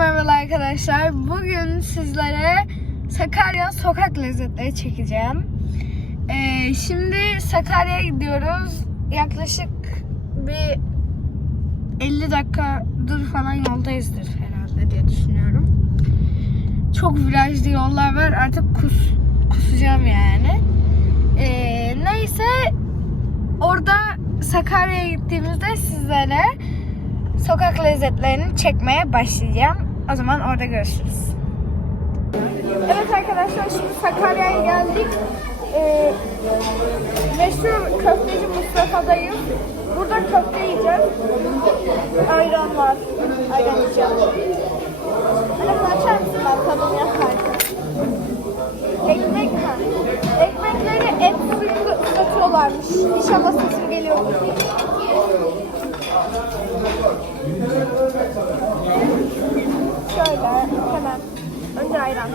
merhaba arkadaşlar. Bugün sizlere Sakarya sokak lezzetleri çekeceğim. Ee, şimdi Sakarya'ya gidiyoruz. Yaklaşık bir 50 dakikadır falan yoldayızdır herhalde diye düşünüyorum. Çok virajlı yollar var. Artık kus, kusacağım yani. Ee, neyse orada Sakarya'ya gittiğimizde sizlere sokak lezzetlerini çekmeye başlayacağım. O zaman orada görüşürüz. Evet arkadaşlar şimdi Sakarya'ya geldik. Ee, meşhur köfteci Mustafa'dayım. Burada köfte yiyeceğiz. Ayran var. Ayran yiyeceğim. Telefonu açar mısın? Ben tadım yaparken. Ekmek ha. Ekmekleri et suyunda ıslatıyorlarmış. İnşallah sesim geliyordur. Ayran.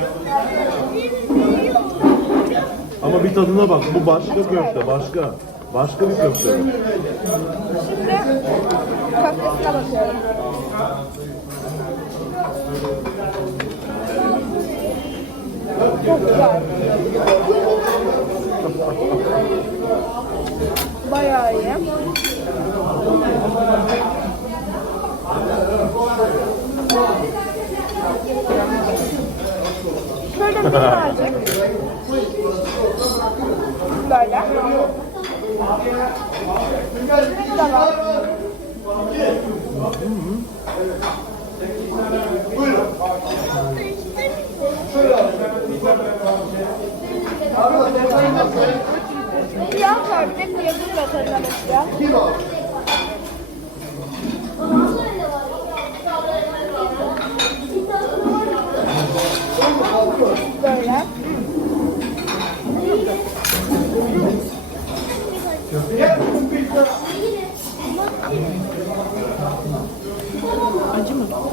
Ama bir tadına bak. Bu başka köfte. Başka. Başka bir köfte. Şimdi köftesine bakıyorum. Çok güzel. Bayağı iyi. Birazcık. Böyle. Pilav var bir de bakacağım. Böyle.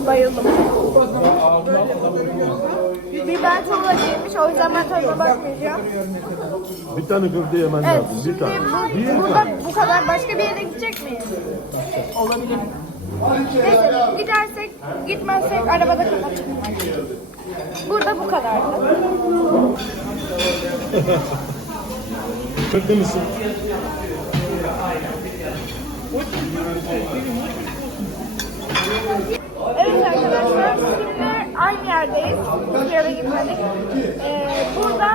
Bayıldım. Biber çok acıymış o yüzden ben tadına bakmayacağım. Bir tane köfte yemen Evet, lazım. Bir tane. bu, Bir burada tane. bu kadar. Başka bir yere gidecek miyiz? Olabilir. Neyse, gidersek, gitmezsek arabada kapatırım. Burada bu kadardı. Köfte misin? Evet arkadaşlar, şimdi aynı yerdeyiz. Hiçbir yere gitmedik. Ee, burada,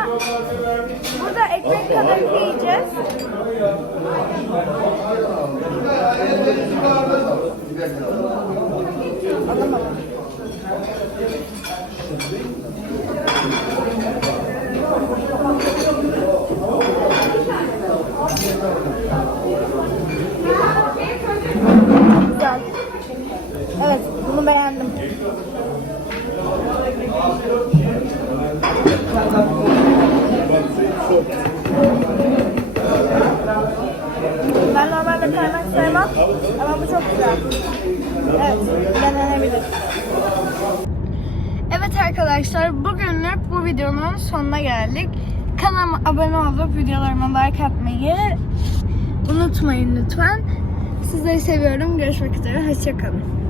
burada ekmek kadayıfı yiyeceğiz. Anlamadım. Ben normalde kaymak sevmem ama bu çok güzel. Evet, denenebilir. Evet arkadaşlar, bugünlük bu videonun sonuna geldik. Kanalıma abone olup videolarıma like atmayı unutmayın lütfen. Sizleri seviyorum. Görüşmek üzere. Hoşçakalın.